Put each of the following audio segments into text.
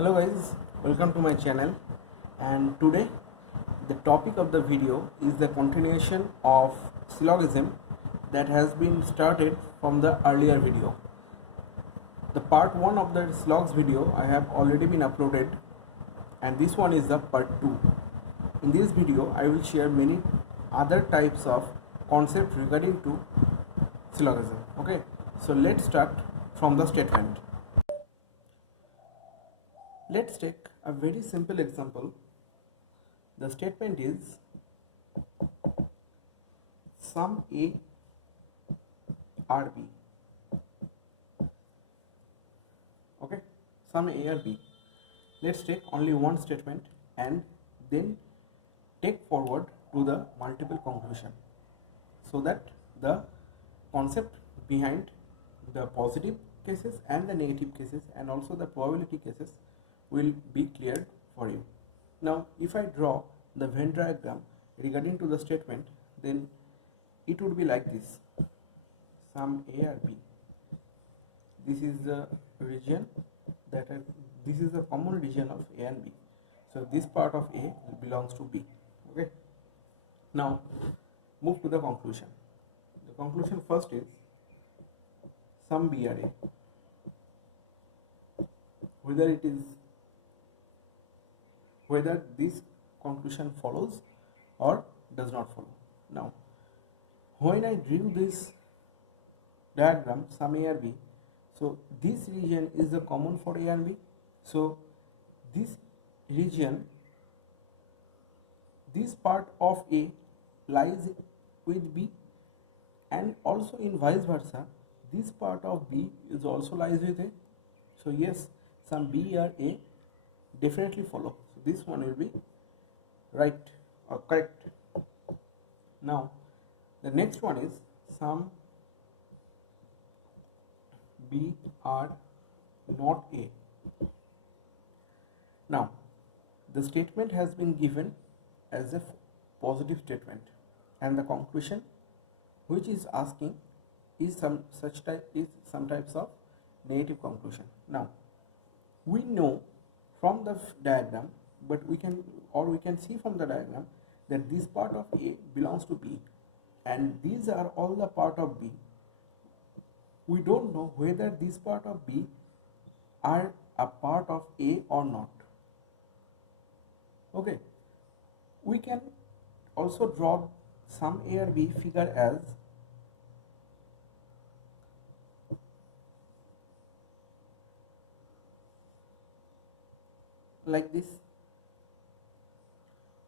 Hello guys, welcome to my channel, and today the topic of the video is the continuation of syllogism that has been started from the earlier video. The part 1 of the syllogs video I have already been uploaded, and this one is the part 2. In this video I will share many other types of concepts regarding to syllogism. Okay, so let's start from the statement. Let's take a very simple example. The statement is sum A or B. Okay, sum A or B. Let's take only one statement and then take forward to the multiple conclusion, so that the concept behind the positive cases and the negative cases and also the probability cases will be clear for you. Now if I draw the Venn diagram regarding to the statement, then it would be like this: sum A or B. This is the region this is the common region of A and B, so this part of A belongs to B. Okay, now move to the conclusion. The conclusion first is sum B or A, whether this conclusion follows or does not follow. Now when I drew this diagram sum A or B, so this region is the common for A and B, so this region, this part of A lies with B, and also in vice versa this part of B is also lies with A. So yes, sum B or A definitely follow. So this one will be right or correct. Now the next one is sum B or not A. Now the statement has been given as a positive statement, and the conclusion which is asking is some types of negative conclusion. Now we know from the diagram, but we can see from the diagram that this part of A belongs to B and these are all the part of B. We don't know whether this part of B are a part of A or not. Okay, we can also draw sum A or B figure as like this.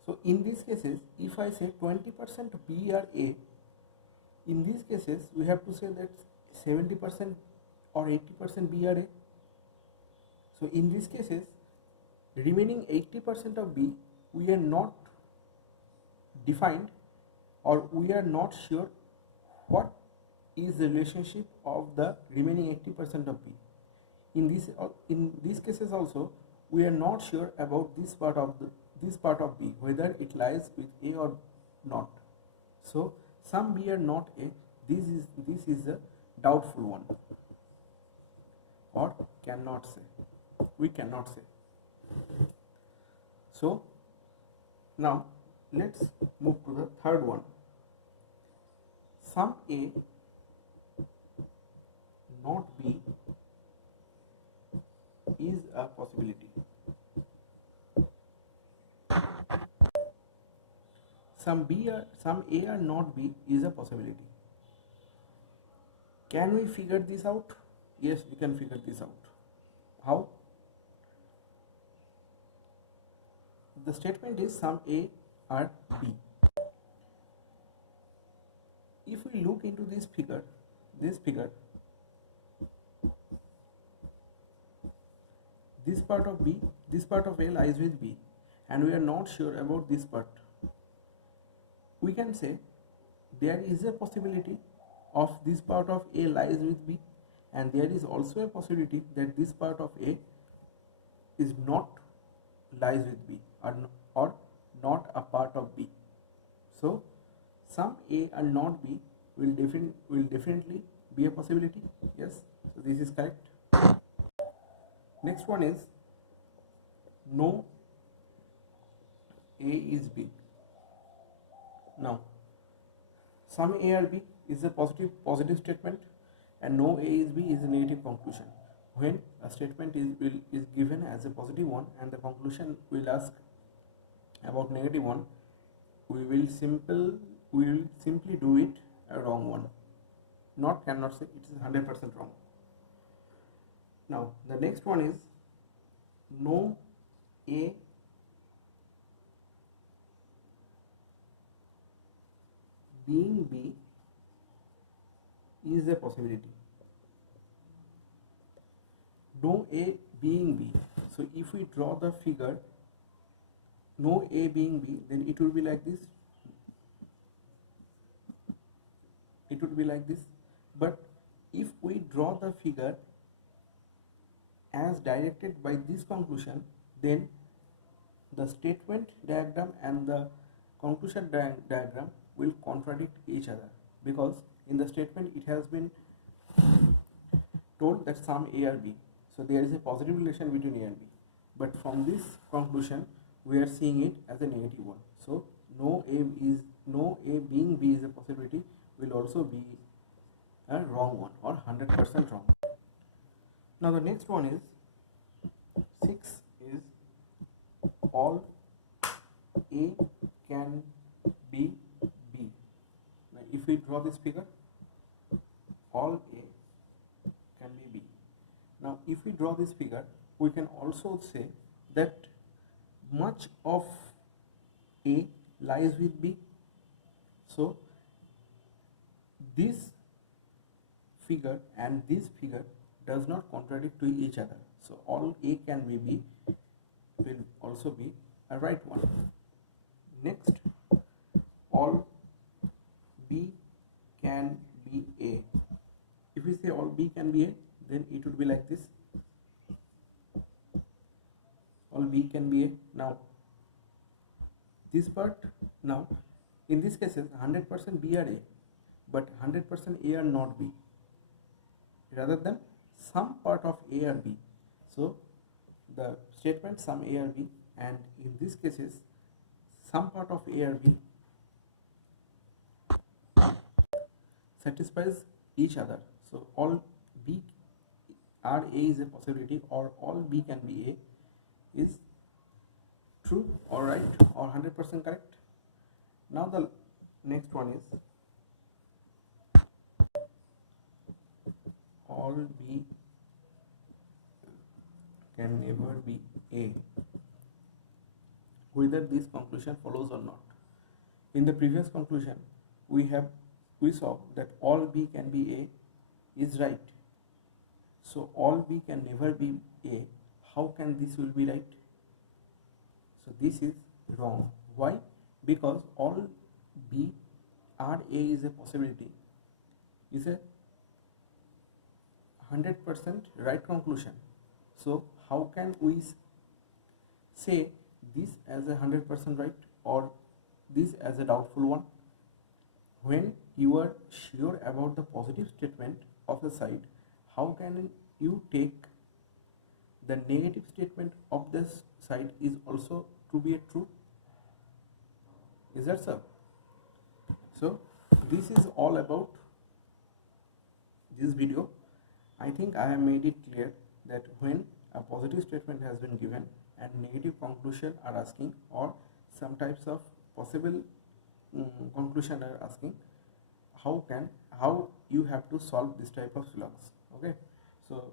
So in these cases, if I say 20% B or A, in these cases we have to say that 70% or 80% B or A. So in these cases, remaining 80% of B, we are not defined, or we are not sure what is the relationship of the remaining 80% of B. In these cases also, we are not sure about this part of B, whether it lies with A or not. So sum B or not A, this is a doubtful one, or cannot say. We cannot say. So now let's move to the third one. Sum A not B is a possibility. Sum A or not B is a possibility. Can we figure this out? Yes, we can figure this out. How? The statement is sum A or B. If we look into this figure, this part of B, this part of A lies with B, and we are not sure about this part. We can say there is a possibility of this part of A lies with B, and there is also a possibility that this part of A is not lies with B, or not a part of B. So sum A and not B will definitely be a possibility. Yes, so this is correct. Next one is no A is B. Now sum A or B is a positive statement and no A is B is a negative conclusion. When a statement is given as a positive one and the conclusion will ask about negative one, we will simply do it a wrong one. Cannot say it is 100% wrong. Now the next one is no A being B is a possibility. No A being B. So if we draw the figure no A being B, then it will be like this. It would be like this. But if we draw the figure as directed by this conclusion, then the statement diagram and the conclusion diagram will contradict each other, because in the statement it has been told that sum A or B, so there is a positive relation between A and B, but from this conclusion we are seeing it as a negative one. So no A being B is a possibility will also be a wrong one or 100% wrong. Now the next one is 6 is all A can be B. Now if we draw this figure, all A can be B. Now if we draw this figure, we can also say that much of A lies with B. So this figure and this figure does not contradict to each other. So all A can be B will also be a right one. Next, all B can be A. If we say all B can be A, then it would be like this. All B can be A. Now this part, now in this cases 100% B are A, but 100% A are not B, rather than some part of A or B. So the statement some A or B, and in these cases some part of A or B satisfies each other. So all B or A is a possibility, or all B can be A is true or right or 100% correct. Now the next one is all B can never be A, whether this conclusion follows or not. In the previous conclusion we saw that all B can be A is right. So all B can never be A. How can this will be right? So this is wrong. Why? Because all B or A is a possibility is a 100% right conclusion. So how can we say this as a 100% right or this as a doubtful one? When you are sure about the positive statement of a side, how can you take the negative statement of this side is also to be a true? Is that so? So this is all about this video. I think I have made it clear that when a positive statement has been given and negative conclusion are asking, or some types of possible conclusion are asking, how you have to solve this type of slugs. Okay, so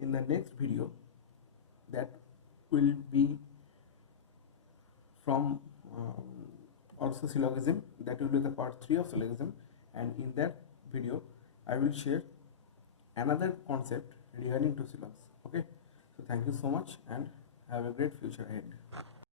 in the next video, that will be from also syllogism, that will be the part 3 of syllogism, and in that video I will share another concept regarding to syllogs. Okay, so thank you so much and have a great future ahead.